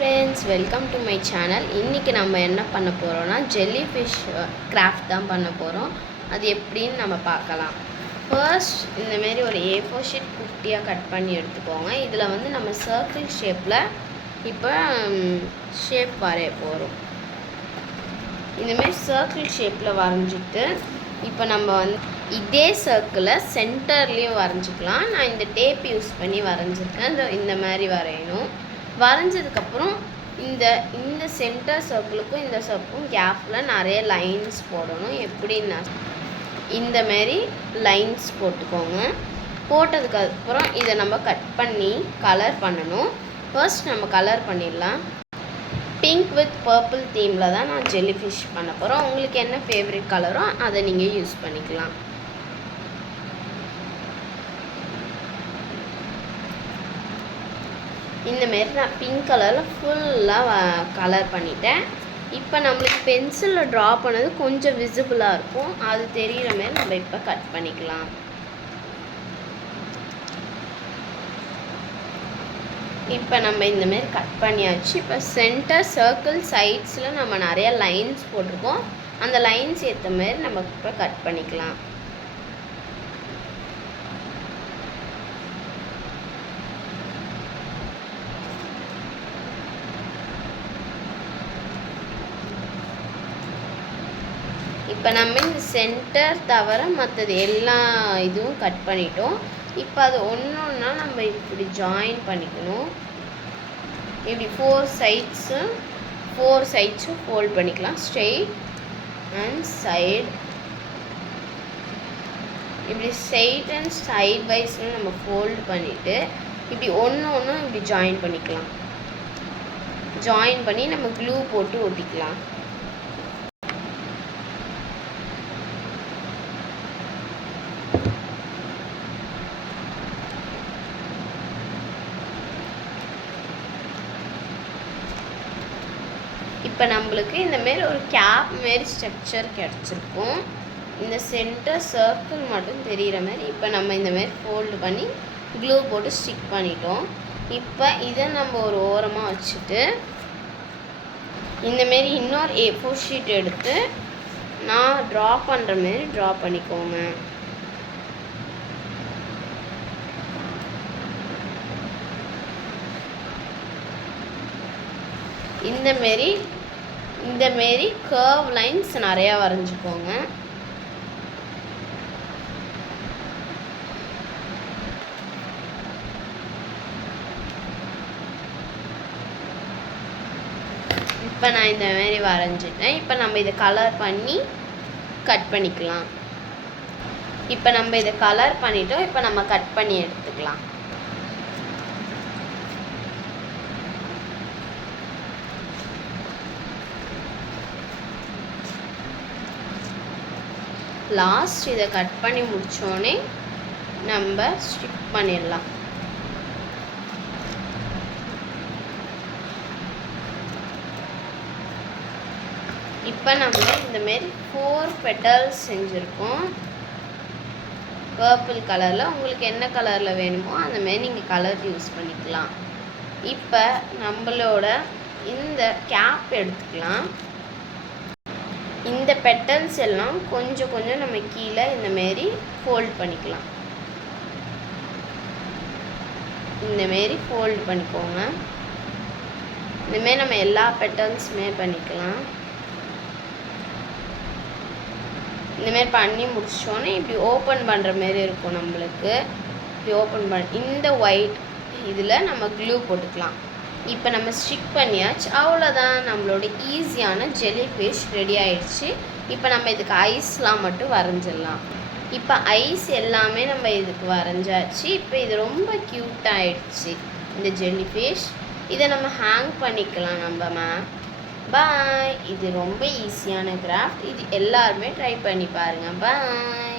Friends, welcome to my channel. இன்றைக்கி நம்ம என்ன பண்ண போகிறோன்னா ஜெல்லி ஃபிஷ் கிராஃப்ட் தான் பண்ண போகிறோம். அது எப்படின்னு நம்ம பார்க்கலாம். ஃபர்ஸ்ட் இந்தமாரி ஒரு A4 ஷீட் குட்டியாக கட் பண்ணி எடுத்துக்கோங்க. இதில் வந்து நம்ம சர்க்கிள் ஷேப்பில் இப்போ ஷேப் வரைய போகிறோம். இந்தமாரி சர்க்கிள் ஷேப்பில் வரைஞ்சிட்டு இப்போ நம்ம வந்து இதே சர்க்கிளை சென்டர்லேயும் வரைஞ்சிக்கலாம். நான் இந்த டேப் யூஸ் பண்ணி வரைஞ்சிருக்கேன். இந்த மாதிரி வரையணும். வரைஞ்சதுக்கப்புறம் இந்த சென்டர் சர்க்கிளுக்கும் இந்த சர்க்கிளுக்கும் கேப்பில் நிறைய லைன்ஸ் போடணும். எப்படின்னா இந்தமாரி லைன்ஸ் போட்டுக்கோங்க. போட்டதுக்கப்புறம் இதை நம்ம கட் பண்ணி கலர் பண்ணணும். ஃபர்ஸ்ட் நம்ம கலர் பண்ணிடலாம். பிங்க் வித் பர்பிள் தீமில் தான் நான் ஜெல்லி ஃபிஷ் பண்ண போகிறோம். உங்களுக்கு என்ன ஃபேவரட் கலரோ அதை நீங்கள் யூஸ் பண்ணிக்கலாம். இந்தமாரி நான் பிங்க் கலரில் ஃபுல்லாக கலர் பண்ணிட்டேன். இப்போ நம்மளுக்கு பென்சிலில் ட்ரா பண்ணது கொஞ்சம் விசிபிளாக இருக்கும். அது தெரிகிற மாரி நம்ம இப்போ கட் பண்ணிக்கலாம். இப்போ நம்ம இந்தமாரி கட் பண்ணியாச்சு. இப்போ சென்டர் சர்க்கிள் சைட்ஸில் நம்ம நிறைய லைன்ஸ் போட்டிருக்கோம். அந்த லைன்ஸ் ஏற்ற மாரி நம்ம இப்போ கட் பண்ணிக்கலாம். இப்போ நம்ம இந்த சென்டர் தவிர மற்றது எல்லா இதுவும் கட் பண்ணிட்டோம். இப்போ அது ஒன்று ஒன்றா நம்ம இப்படி ஜாயின் பண்ணிக்கணும். இப்படி ஃபோர் சைட்ஸும் ஃபோல்ட் பண்ணிக்கலாம். ஸ்ட்ரெயிட் அண்ட் சைடு, இப்படி ஸ்ட்ரெயிட் அண்ட் சைட் வைஸில் நம்ம ஃபோல்டு பண்ணிவிட்டு இப்படி ஒன்று இப்படி ஜாயின் பண்ணிக்கலாம். ஜாயின் பண்ணி நம்ம க்ளூ போட்டு ஒட்டிக்கலாம். இப்போ நம்மளுக்கு இந்தமாரி ஒரு கேப் மாரி ஸ்ட்ரக்சர் கிடச்சிருக்கும். இந்த சென்டர் சர்க்கிள் மட்டும் தெரிகிற மாதிரி இப்போ நம்ம இந்தமாரி ஃபோல்டு பண்ணி க்ளூ போட்டு ஸ்டிக் பண்ணிட்டோம். இப்போ இதை நம்ம ஒரு ஓரமாக வச்சுட்டு இந்தமாரி இன்னொரு A4 ஷீட் எடுத்து நான் ட்ரா பண்ணுற மாரி ட்ரா பண்ணிக்கோங்க. இந்தமாரி கர்வ் லைன்ஸ் நிறையா வரைஞ்சிக்கோங்க. இப்போ நான் இந்தமாரி வரைஞ்சிட்டேன். இப்போ நம்ம இதை கலர் பண்ணி கட் பண்ணிக்கலாம். இப்போ நம்ம இதை கலர் பண்ணிட்டோம். இப்போ நம்ம கட் பண்ணி எடுத்துக்கலாம். லாஸ்ட் இதை கட் பண்ணி முடித்தோடனே நம்ம ஸ்டிக் பண்ணிடலாம். இப்போ நம்ம இந்தமாரி 4 பெட்டல்ஸ் செஞ்சுருக்கோம். பர்பிள் கலரில் உங்களுக்கு என்ன கலரில் வேணுமோ அந்தமாரி நீங்கள் கலர் யூஸ் பண்ணிக்கலாம். இப்போ நம்மளோட இந்த கேப் எடுத்துக்கலாம். இந்த பெட்டல்ஸ் எல்லாம் கொஞ்சம் நம்ம கீழே இந்தமாரி ஃபோல்ட் பண்ணிக்கலாம். இந்தமாரி ஃபோல்டு பண்ணிக்கோங்க. இந்தமாரி நம்ம எல்லா பெட்டல்ஸுமே பண்ணிக்கலாம். இந்தமாரி பண்ணி முடிச்சோன்னே இப்படி ஓப்பன் பண்ணுற மாரி இருக்கும். நம்மளுக்கு இப்படி ஓப்பன் இந்த ஒயிட் இதில் நம்ம க்ளூ போட்டுக்கலாம். இப்போ நம்ம ஸ்டிக் பண்ணியாச்சு. அவ்வளோதான், நம்மளோட ஈஸியான ஜெல்லி ஃபிஷ் ரெடி ஆயிடுச்சு. இப்போ நம்ம இதுக்கு ஐஸ்லாம் மட்டும் வரைஞ்சிடலாம். இப்போ ஐஸ் எல்லாமே நம்ம இதுக்கு வரைஞ்சாச்சு. இப்போ இது ரொம்ப க்யூட்டாகிடுச்சு இந்த ஜெல்லி ஃபிஷ். இதை நம்ம ஹேங் பண்ணிக்கலாம் நம்ம பாய். இது ரொம்ப ஈஸியான கிராஃப்ட். இது எல்லாருமே ட்ரை பண்ணி பாருங்கள். பாய்.